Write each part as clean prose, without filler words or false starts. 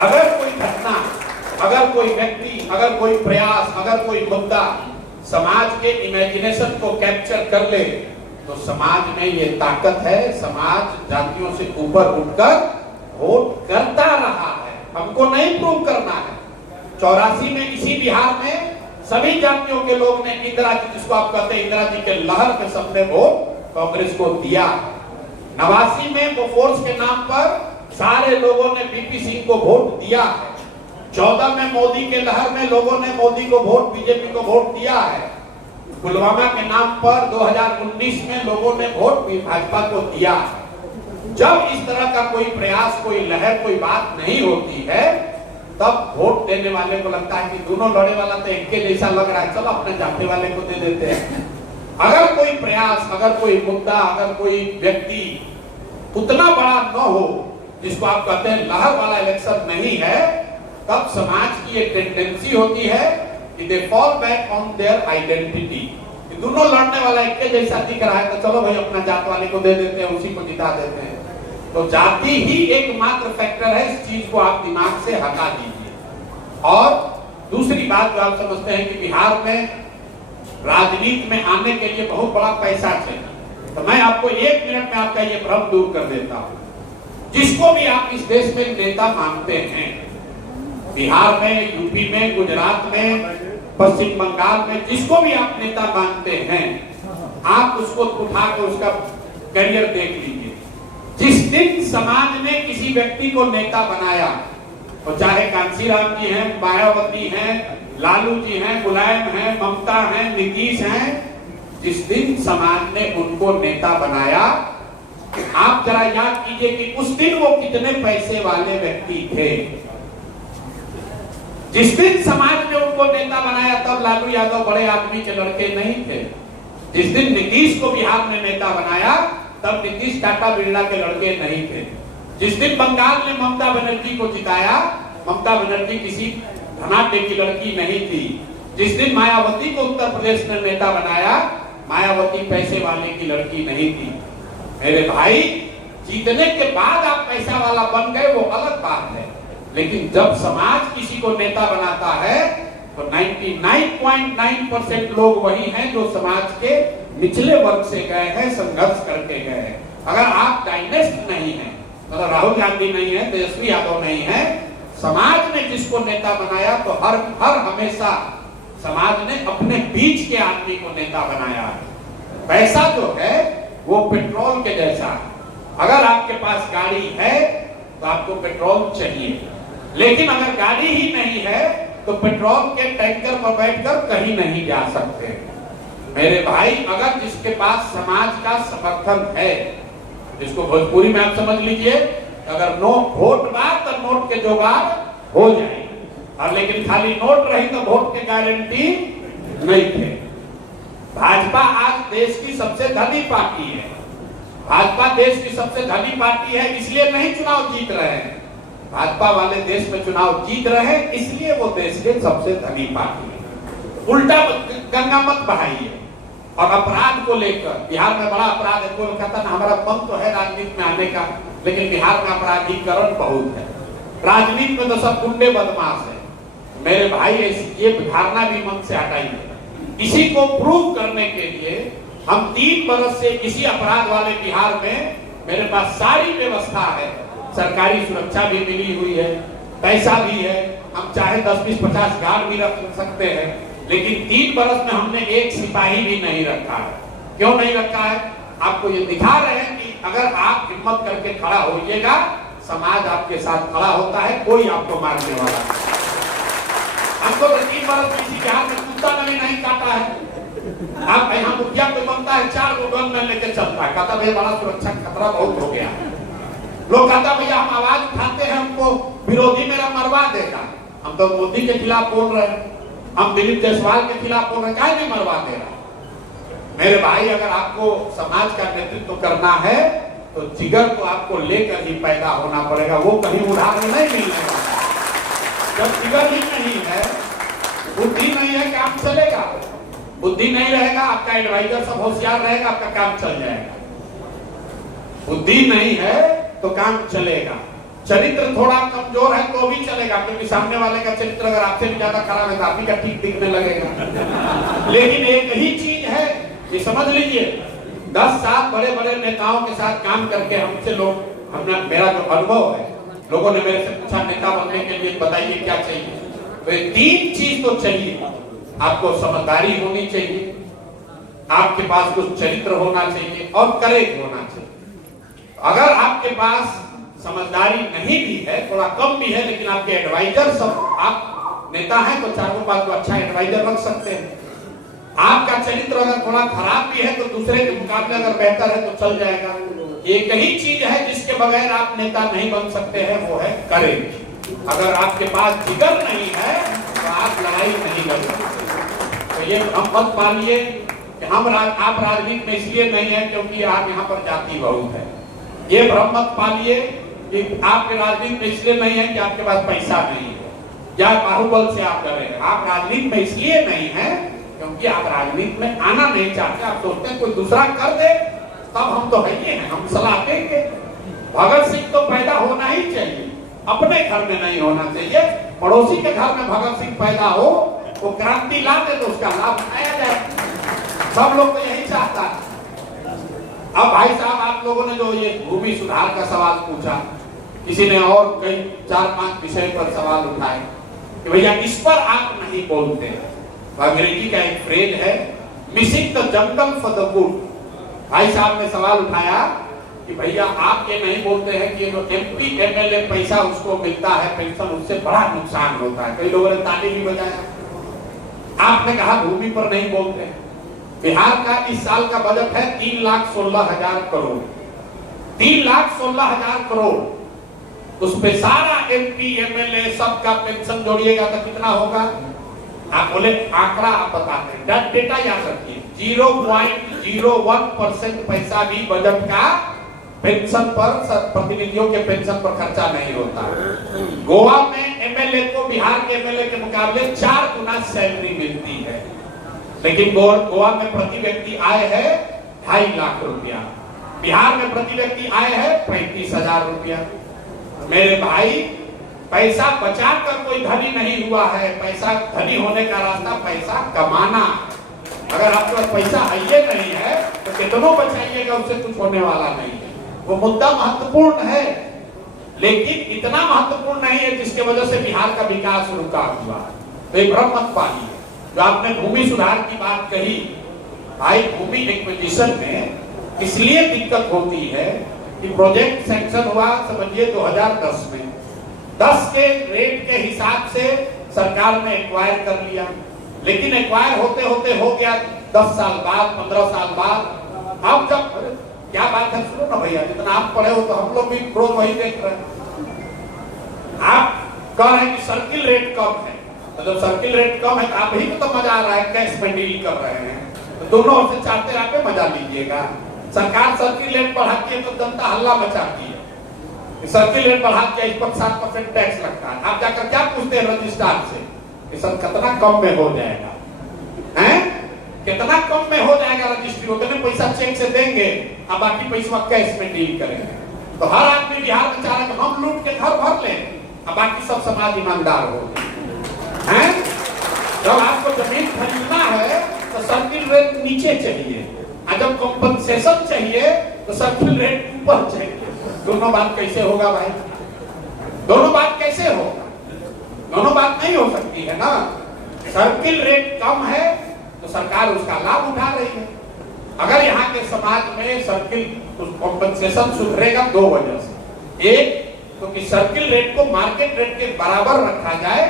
अगर कोई घटना, अगर कोई व्यक्ति, अगर कोई प्रयास, अगर कोई मुद्दा समाज के इमेजिनेशन को कैप्चर कर ले तो समाज में ये ताकत है। समाज जातियों से ऊपर उठकर वोट करता रहा है, हमको नहीं प्रूव करना है। 84 में इसी बिहार में सभी जातियों के लोग ने इंदिरा जी, जिसको आप कहते हैं इंदिरा जी के लहर में सबने वोट कांग्रेस को दिया। 89 में बोफोर्स के नाम पर सारे लोगों ने बीपी सिंह को वोट दिया है। 14 में मोदी के लहर में लोगों ने मोदी को वोट, बीजेपी को वोट दिया है। पुलवामा के नाम पर 2019 में लोगों ने वोट भाजपा को दिया है। जब इस तरह का कोई प्रयास, कोई लहर, कोई बात नहीं होती है तब वोट देने वाले को लगता है कि दोनों लड़े वाला तो एक के जैसा लग रहा है, चलो अपने जाते वाले को दे देते हैं। अगर कोई प्रयास, अगर कोई मुद्दा, अगर कोई व्यक्ति उतना बड़ा न हो जिसको आप कहते हैं लहर वाला इलेक्शन नहीं है, तब समाज की एक टेंडेंसी होती है कि they fall back on their identity. दोनों लड़ने वाला एक के जैसा दिख रहा है तो चलो भाई अपना जात वाले को दे देते हैं, उसी को जिता देते हैं। तो जाति ही एकमात्र फैक्टर है, इस चीज को आप दिमाग से हटा दीजिए। और दूसरी बात जो आप समझते हैं कि बिहार में राजनीति में आने के लिए बहुत बड़ा पैसा चाहिए, तो मैं आपको 1 मिनट में आपका ये भ्रम दूर कर देता हूं। जिसको भी आप इस देश में नेता मानते हैं, बिहार में, यूपी में, गुजरात में, पश्चिम बंगाल में, जिसको भी आप नेता मानते हैं, आप उसको उठाकर उसका करियर देख लीजिए। जिस दिन समाज ने किसी व्यक्ति को नेता बनाया, तो चाहे कांशीराम जी हैं, मायावती हैं, लालू जी हैं, मुलायम हैं, ममता हैं, नीतीश हैं, जिस दिन समाज ने उनको नेता बनाया, आप जरा याद कीजिए कि उस दिन वो कितने पैसे वाले व्यक्ति थे। जिस दिन समाज ने उनको नेता बनाया तब लालू यादव बड़े आदमी के लड़के नहीं थे। जिस दिन नीतीश को बिहार में नेता बनाया तब नीतीश टाटा बिरला के लड़के नहीं थे। जिस दिन बंगाल ने ममता बनर्जी को जिताया, ममता बनर्जी किसी धनाढ्य की लड़की नहीं थी। जिस दिन मायावती को उत्तर प्रदेश ने नेता बनाया, मायावती पैसे वाले की लड़की नहीं थी। मेरे भाई, जीतने के बाद आप पैसा वाला बन गए वो अलग बात है, लेकिन जब समाज किसी को नेता बनाता है तो 99.9% लोग वही हैं जो समाज के निचले वर्ग से गए हैं, संघर्ष करके गए हैं। अगर आप डायनेस्ट नहीं हैं, मतलब राहुल गांधी नहीं है, तेजस्वी यादव नहीं है, समाज ने जिसको नेता बनाया तो हर हमेशा समाज ने अपने बीच के आदमी को नेता बनाया है। पैसा जो है वो पेट्रोल के जैसा है। अगर आपके पास गाड़ी है तो आपको पेट्रोल चाहिए, लेकिन अगर गाड़ी ही नहीं है तो पेट्रोल के टैंकर पर बैठकर कहीं नहीं जा सकते। मेरे भाई, अगर जिसके पास समाज का समर्थन है, जिसको भोजपुरी में आप समझ लीजिए, अगर नो वोट बात तो नोट के जुगाड़ हो जाए, और लेकिन खाली नोट रही तो वोट की गारंटी नहीं थे। भाजपा आज देश की सबसे धनी पार्टी है। भाजपा देश की सबसे धनी पार्टी है, इसलिए नहीं चुनाव जीत रहे हैं। भाजपा वाले देश में चुनाव जीत रहे हैं, इसलिए वो देश के सबसे धनी पार्टी है। उल्टा गंगा मत बहाइए। और अपराध को लेकर बिहार में बड़ा अपराध है। कोई कहता ना हमारा मन तो है राजनीति में आने का, लेकिन बिहार में अपराधीकरण बहुत है। राजनीति में तो सब गुंडे बदमाश है। मेरे भाई, ये धारणा भी मन से हटाइए। इसी को प्रूव करने के लिए हम 3 बरस से इसी अपराध वाले बिहार में, मेरे पास सारी व्यवस्था है, सरकारी सुरक्षा भी मिली हुई है, पैसा भी है, हम चाहे 10, 20, 50 गार्ड भी रख सकते हैं, लेकिन 3 बरस में हमने एक सिपाही भी नहीं रखा है। क्यों नहीं रखा है? आपको ये दिखा रहे हैं कि अगर आप हिम्मत करके खड़ा होइएगा, समाज आपके साथ खड़ा होता है, कोई आपको मारने वाला नहीं। हमको तो 3 बरस में इसी बिहार में कुत्ता नहीं काटा है। आप यहाँ मुखिया कोई बनता है, 4 गो गन में लेके चलता है, कहता भैया बड़ा सुरक्षा खतरा बहुत हो गया। लोग कहता भैया हम आवाज उठाते हैं, हमको विरोधी मेरा मरवा देगा। हम तो मोदी के खिलाफ बोल रहे हैं, हम दिलीप जायसवाल के खिलाफ बोल रहे हैं, क्या नहीं मरवा दे रहा। मेरे भाई, अगर आपको समाज का नेतृत्व करना है तो जिगर को आपको लेकर ही पैदा होना पड़ेगा, वो कहीं उधार में नहीं मिलने वाला। जब जिगर ही नहीं है, बुद्धि नहीं है, काम चलेगा। बुद्धि नहीं रहेगा, आपका एडवाइजर सब होशियार रहेगा, आपका काम चल जाएगा। बुद्धि नहीं है तो काम चलेगा। चरित्र थोड़ा कमजोर है तो भी चलेगा, क्योंकि सामने वाले का चरित्र अगर आपसे भी ज्यादा खराब है तो आप ही का ठीक दिखने लगेगा। लेकिन एक ही चीज है, ये समझ लीजिए, 10 साल बड़े बड़े नेताओं के साथ काम करके हमसे लोग, हमने, मेरा जो अनुभव है, लोगों ने मेरे से पूछा नेता बनने के लिए बताइए क्या चाहिए, तो ये 3 चीज तो चाहिए। आपको समझदारी होनी चाहिए, आपके पास कुछ चरित्र होना चाहिए और करेज होना चाहिए। अगर आपके पास समझदारी नहीं भी है, थोड़ा कम भी है, लेकिन आपके एडवाइजर सब, आप नेता हैं तो चारों पास तो अच्छा एडवाइजर रख सकते हैं। आपका चरित्र अगर थोड़ा खराब भी है तो दूसरे के मुकाबले अगर बेहतर है तो चल जाएगा। एक ही चीज है जिसके बगैर आप नेता नहीं बन सकते हैं, वो है करेज। अगर आपके पास जिगर नहीं है तो आप लड़ाई नहीं कर सकते। तो ये हम मत मानिए कि आप राजनीति में इसलिए नहीं है क्योंकि आप यहाँ पर जाति बहुत है। ये भ्रम मत पालिए कि आपके राजनीति में इसलिए नहीं है कि आपके पास पैसा नहीं है या बाहुबल से आप कर रहे हैं। आप राजनीति में इसलिए नहीं है क्योंकि आप राजनीति में आना नहीं चाहते। आप सोचते हैं कोई दूसरा कर दे तब हम तो है ही हैं, हम सलाह देंगे। भगत सिंह तो पैदा होना ही चाहिए, अपने घर में नहीं होना चाहिए। पड़ोसी के घर में भगत सिंह पैदा हो, वो क्रांति ला दे तो उसका लाभ उठाया जाए। सब लोग तो यही चाहता है। अब भाई साहब, आप लोगों ने जो ये भूमि सुधार का सवाल पूछा, किसी ने और कई 4-5 विषय पर सवाल उठाए कि भैया इस पर आप नहीं बोलते। अंग्रेजी का एक फ्रेज है, missing the jungle for the wood. भाई साहब ने सवाल उठाया कि भैया आप ये नहीं बोलते हैं कि जो MP MLA पैसा उसको मिलता है पेंशन, उससे बड़ा नुकसान होता है। कई लोगों ने ताली भी बजाया। आपने कहा भूमि पर नहीं बोलते। बिहार का इस साल का बजट है 3,16,000 करोड़। 3,16,000 करोड़, उस पे सारा MP MLA सबका पेंशन जोड़िएगा तो कितना होगा? आप बोले आंकड़ा आप बताते हैं, डेटा याद रखिए, 0.01% पैसा भी बजट का पेंशन पर, प्रतिनिधियों के पेंशन पर खर्चा नहीं होता। गोवा में MLA को बिहार के MLA के मुकाबले 4 गुना सैलरी मिलती है, लेकिन गोवा में प्रति व्यक्ति आय है 2.5 लाख रुपया, बिहार में प्रति व्यक्ति आय है 35,000 रुपया। मेरे भाई, पैसा बचाकर कोई धनी नहीं हुआ है। पैसा धनी होने का रास्ता पैसा कमाना। अगर आपके पास पैसा है नहीं है तो कितनों बचाइएगा, उससे कुछ होने वाला नहीं है। वो मुद्दा महत्वपूर्ण है, लेकिन इतना महत्वपूर्ण नहीं है जिसके वजह से बिहार का विकास रुका हुआ। तो एक भ्रम मत पाइए। जो आपने भूमि सुधार की बात कही, भाई भूमि एक्विजिशन में इसलिए दिक्कत होती है कि प्रोजेक्ट सैंक्शन हुआ समझिए 2010 में, 10 के रेट के हिसाब से सरकार ने एक्वायर कर लिया, लेकिन एक्वायर होते होते हो गया 10 साल बाद, 15 साल बाद। अब जब क्या बात है, सुनो ना भैया, जितना आप पढ़े हो तो हम लोग भी रोज वही देख रहे हैं। आप कह रहे हैं कि सर्किल रेट कम है, तो जब सर्किल रेट कम है तो आप ही को तो मजा आ रहा है, कैश में डील कर रहे हैं, तो दोनों ओर से चाहते आके मजा लीजिएगा। सरकार सर्किल रेट बढ़ाती है तो जनता हल्ला मचाती है, सर्किल रेट बढ़ा के इस पर 7% टैक्स लगता है। आप जाकर क्या पूछते हैं रजिस्ट्रार से कि सर कितना कम में हो जाएगा, हैं? कितना कम में हो जाएगा रजिस्ट्री, उतने पैसा चेक से देंगे, अब बाकी पैसा कैश में डील करेंगे। तो हर आदमी बिहार में चाह रहा है हम लूट के घर भर लें, अब बाकी सब समाज ईमानदार हो, हैं? जब आपको जमीन खरीदना है तो सर्किल रेट नीचे चाहिए, और जब कॉम्पनसेशन चाहिए तो सर्किल रेट ऊपर चाहिए। दोनों बात कैसे होगा भाई? दोनों बात कैसे होगा? दोनों बात नहीं हो सकती है ना। सर्किल रेट कम है तो सरकार उसका लाभ उठा रही है। अगर यहाँ के समाज में सर्किल कॉम्पनसेशन सुधरेगा 2 वजह से। एक तो कि सर्किल रेट को मार्केट रेट के बराबर रखा जाए,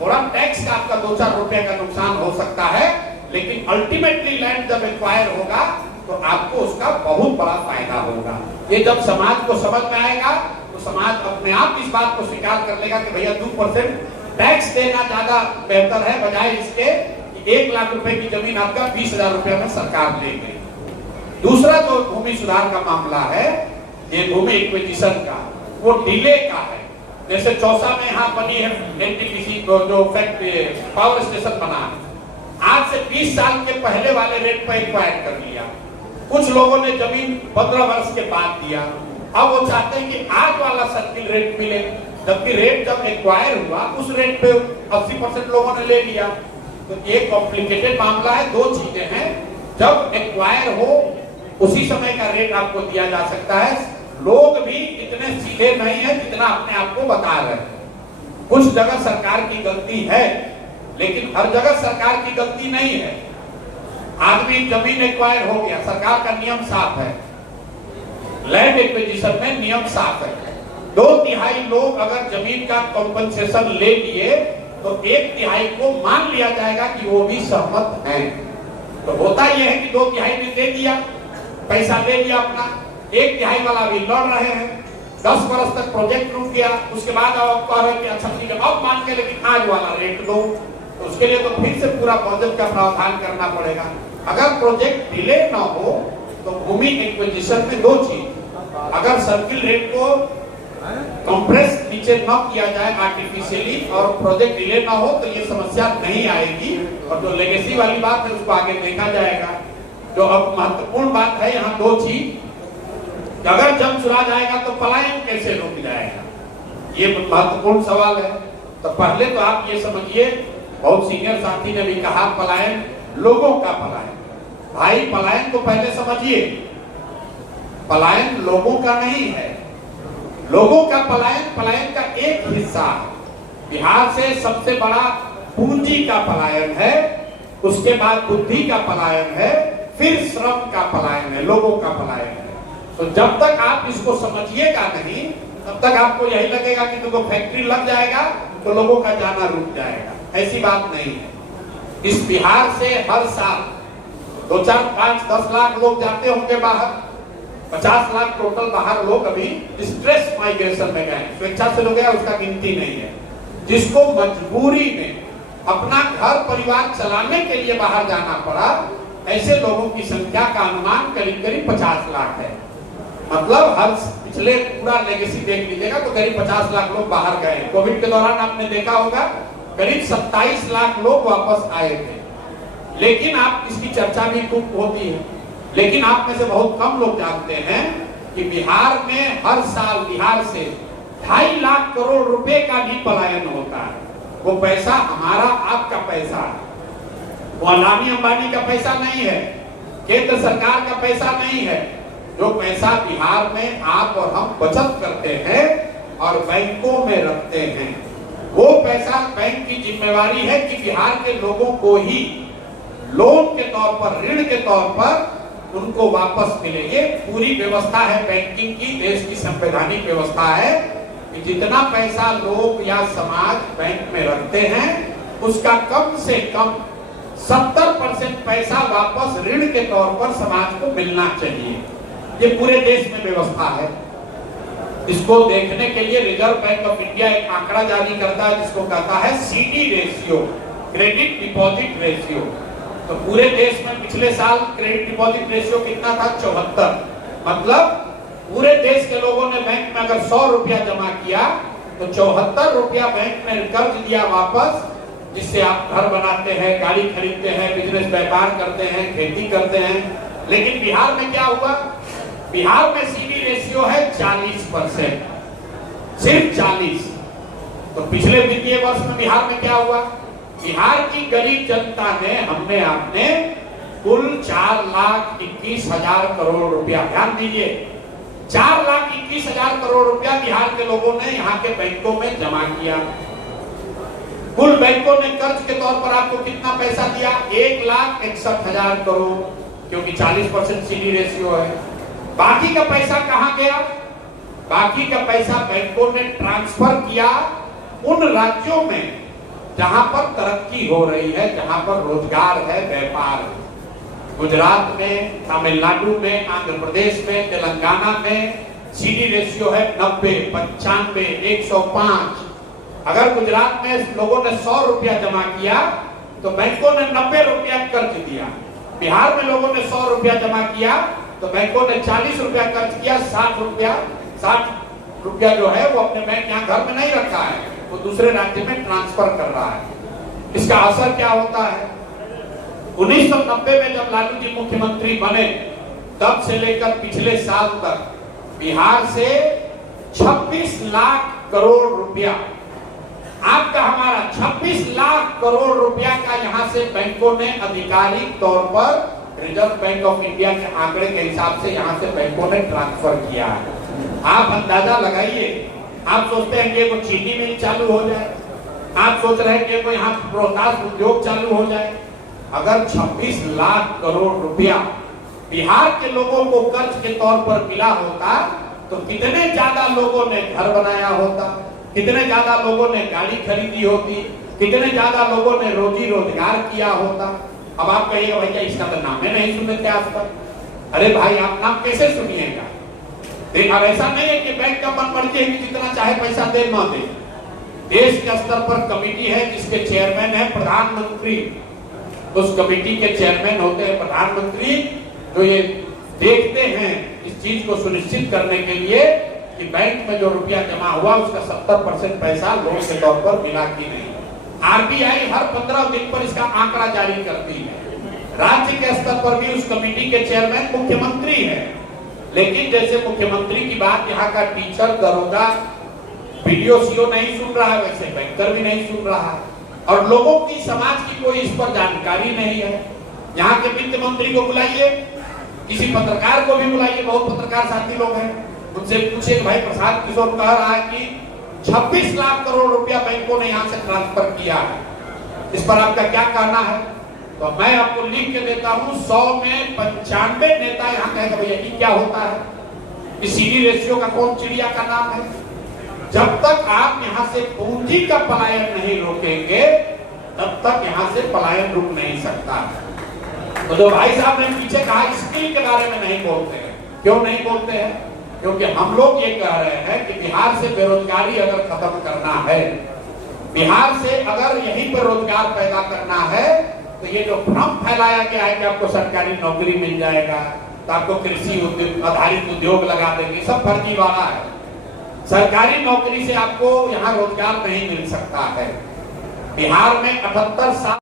थोड़ा टैक्स का आपका 2-4 रुपए का नुकसान हो सकता है, लेकिन अल्टीमेटली लैंड जब एक्वायर होगा तो आपको उसका बहुत बड़ा फायदा होगा। ये जब समाज को समझ में आएगा तो समाज अपने आप इस बात को स्वीकार कर लेगा कि भैया 2% टैक्स देना ज्यादा बेहतर है, बजाय इसके कि 1 लाख रुपए की जमीन आपका 20,000 रुपए में सरकार ले गई। दूसरा जो भूमि सुधार का मामला है, ये भूमि एक्विजिशन का, वो डिले का है। जैसे चौसा में यहाँ बनी है NTPC जो फैक्ट्री पावर स्टेशन बना, आज से 20 साल के पहले वाले रेट पर एक्वायर कर लिया। कुछ लोगों ने जमीन 15 वर्ष के बाद दिया, अब वो चाहते हैं कि आज वाला सर्किल रेट मिले, जबकि रेट जब एक्वायर हुआ उस रेट पे 80% लोगों ने ले लिया। तो ये कॉम्प्लिकेटेड मामला है। दो चीजें हैं, जब एक्वायर हो उसी समय का रेट आपको दिया जा सकता है। लोग भी इतने सीधे नहीं है जितना अपने आप को बता रहे हैं। कुछ जगह सरकार की गलती है, लेकिन हर जगह सरकार की गलती नहीं है। आदमी जमीन एक्वायर हो गया, सरकार का नियम साफ है, लैंड एक्विजिशन में नियम साफ है। 2/3 लोग अगर जमीन का कॉम्पनसेशन ले लिए तो 1/3 को मान लिया जाएगा कि वो भी सहमत हैं। तो होता यह है कि 2/3 ने दे दिया, पैसा ले लिया अपना, 1/3 वाला भी लड़ रहे हैं, 10 वर्ष तक प्रोजेक्ट रुक गया। उसके बाद अब कह रहे हैं कि अच्छा ठीक है अब मान के, लेकिन आज वाला रेट दो। तो उसके लिए तो फिर से पूरा प्रोजेक्ट का प्रावधान करना पड़ेगा। अगर प्रोजेक्ट डिले ना हो तो भूमि एक्विजिशन में दो चीज, अगर सर्किल रेट को कंप्रेस नीचे न किया जाए आर्टिफिशियली और प्रोजेक्ट डिले ना हो तो ये समस्या नहीं आएगी। और जो लेगेसी वाली बात है उसको आगे देखा जाएगा। जो अब महत्वपूर्ण बात है यहाँ दो चीज, अगर जंग चुरा जाएगा तो पलायन कैसे रोक जाएगा, ये महत्वपूर्ण सवाल है। तो पहले तो आप ये समझिए, बहुत सीनियर साथी ने भी कहा पलायन लोगों का पलायन। भाई पलायन को पहले समझिए, पलायन लोगों का नहीं है। लोगों का पलायन पलायन का एक हिस्सा है। बिहार से सबसे बड़ा पूंजी का पलायन है, उसके बाद बुद्धि का पलायन है, फिर श्रम का पलायन है, लोगों का पलायन है। तो जब तक आप इसको समझिएगा नहीं तब तक आपको यही लगेगा कि तुमको फैक्ट्री लग जाएगा तो लोगों का जाना रुक जाएगा। ऐसी बात नहीं है। इस बिहार से हर साल 2, 4, 5, 10 लाख लोग जाते होंगे बाहर, 50 लाख टोटल बाहर लोग अभी स्ट्रेस माइग्रेशन में गए, स्वेच्छा से लोग गए, उसका गिनती नहीं है। जिसको मजबूरी में अपना घर परिवार चलाने के लिए बाहर जाना पड़ा, ऐसे लोगों की संख्या का अनुमान करीब करीब 50 लाख है। मतलब हर पिछले पूरा लेगेसी देख लीजिएगा तो करीब 50 लाख लोग बाहर गए। कोविड के दौरान आपने देखा होगा करीब 27 लाख लोग वापस आए थे। लेकिन आप इसकी चर्चा भी खूब होती है, लेकिन आप में से बहुत कम लोग जानते हैं कि बिहार में हर साल बिहार से 2.5 लाख करोड़ रुपए का भी पलायन होता है। वो पैसा हमारा आपका पैसा है, वो अडानी अंबानी का पैसा नहीं है, केंद्र सरकार का पैसा नहीं है। जो पैसा बिहार में आप और हम बचत करते हैं और बैंकों में रखते हैं, वो पैसा बैंक की जिम्मेवारी है कि बिहार के लोगों को ही लोन के तौर पर, ऋण के तौर पर उनको वापस मिले। ये पूरी व्यवस्था है बैंकिंग की, देश की संवैधानिक व्यवस्था है कि जितना पैसा लोग या समाज बैंक में रखते हैं उसका कम से कम 70% पैसा वापस ऋण के तौर पर समाज को मिलना चाहिए। ये पूरे देश में व्यवस्था है। इसको देखने के लिए रिजर्व बैंक ऑफ इंडिया एक आंकड़ा जारी करता है जिसको कहता है CD ratio, credit deposit ratio. तो पूरे देश में पिछले साल क्रेडिट डिपॉजिट रेशियो कितना था? 74। मतलब पूरे देश के लोगों ने बैंक में अगर 100 रुपया जमा किया तो 74 रुपया बैंक ने कर्ज दिया वापस, जिससे आप घर बनाते हैं, गाड़ी खरीदते हैं, बिजनेस व्यापार करते हैं, खेती करते हैं। लेकिन बिहार में क्या हुआ? बिहार में CD रेशियो है 40%, सिर्फ 40। तो पिछले वित्तीय वर्ष में बिहार में क्या हुआ? बिहार की गरीब जनता ने, हमने आपने कुल 4,21,000 करोड़ रुपया, ध्यान दीजिए, 4,21,000 करोड़ रुपया बिहार के लोगों ने यहाँ के बैंकों में जमा किया। कुल बैंकों ने कर्ज के तौर पर आपको कितना पैसा दिया? 1,61,000 करोड़, क्योंकि 40% CD रेशियो है। बाकी का पैसा कहां गया? बाकी का पैसा बैंकों ने ट्रांसफर किया उन राज्यों में जहां पर तरक्की हो रही है, जहां पर रोजगार है, व्यापार है। गुजरात में, तमिलनाडु में, आंध्र प्रदेश में, तेलंगाना में CD रेशियो है 90, 95, 105। अगर गुजरात में लोगों ने 100 रुपया जमा किया तो बैंकों ने 90 रुपया कर्ज दिया। बिहार में लोगों ने 100 रुपया जमा किया तो बैंकों ने 40 रुपया कर्ज किया, 60 रुपया जो है वो अपने बैंक यहाँ घर में नहीं रखा है, वो दूसरे राज्य में ट्रांसफर कर रहा है। इसका असर क्या होता है? 1990 में जब लालू जी मुख्यमंत्री बने तब से लेकर पिछले साल तक बिहार से 26 लाख करोड़ रुपया, आपका हमारा 26 लाख करोड़ रुपया का यहां से बैंकों ने आधिकारिक तौर पर रिजर्व बैंक ऑफ इंडिया के आंकड़े के हिसाब से यहां से बैंकों ने ट्रांसफर किया है। आप अंदाजा लगाइए, आप सोचते हैं कि कोई चीनी मिल चालू हो जाए, आप सोच रहे हैं कि कोई यहाँ रोहतास उद्योग चालू हो जाए। अगर 26 लाख करोड़ रुपया बिहार के लोगों को कर्ज के तौर पर मिला होता तो कितने ज्यादा लोगों ने घर बनाया होता, कितने ज्यादा लोगों ने गाड़ी खरीदी होती, कितने ज्यादा लोगों ने रोजी रोजगार किया होता। अब आप कहिएगा भैया इसका तो नाम ही नहीं सुने थे आज तक। अरे भाई आप नाम कैसे सुनिएगा? अब ऐसा नहीं है कि बैंक का मन मर्जी है कि जितना चाहे पैसा दे न दे। देश के स्तर पर कमेटी है जिसके चेयरमैन है प्रधानमंत्री, उस कमेटी के चेयरमैन होते हैं प्रधानमंत्री, जो ये देखते हैं इस चीज को सुनिश्चित करने के लिए कि बैंक में जो रुपया जमा हुआ उसका 70% पैसा लोन के तौर पर मिला कि नहीं। आरबीआई हर 15 दिन पर इसका आंकड़ा जारी करती है। राज्य के स्तर पर भी उस कमेटी के चेयरमैन मुख्यमंत्री है, लेकिन जैसे मुख्यमंत्री की बात यहाँ का टीचर, दरोगा, वीडियो सीओ नहीं सुन रहा है, वैसे बैंकर भी नहीं सुन रहा है, और लोगों की, समाज की कोई इस पर जानकारी नहीं है। यहाँ के वित्त मंत्री को बुलाइए, किसी पत्रकार को भी बुलाइए, बहुत पत्रकार साथी लोग हैं, उनसे पूछिए भाई प्रसाद किशोर कह रहा है कि 26 लाख करोड़ रुपया बैंकों ने यहाँ से ट्रांसफर किया है, इस पर आपका क्या कहना है? तो मैं आपको लिख के देता हूँ, 100 में 95 नेता यहाँ कहेगा भैया ये क्या होता है, इस सीडी रेशियो का कौन चिड़िया का नाम है? जब तक आप यहाँ से पूंजी का पलायन नहीं रोकेंगे तब तक यहाँ से पलायन रुक नहीं सकता। तो जो भाई साहब ने पीछे कहा स्किल के बारे में नहीं बोलते हैं, क्यों नहीं बोलते हैं? क्योंकि हम लोग ये कह रहे हैं कि बिहार से बेरोजगारी अगर खत्म करना है, बिहार से अगर यहीं पर रोजगार पैदा करना है, तो ये जो भ्रम फैलाया गया है कि आपको सरकारी नौकरी मिल जाएगा, तो आपको कृषि आधारित उद्योग लगा देंगे, सब फर्जी वाला है। सरकारी नौकरी से आपको यहाँ रोजगार नहीं मिल सकता है। बिहार में 78 साल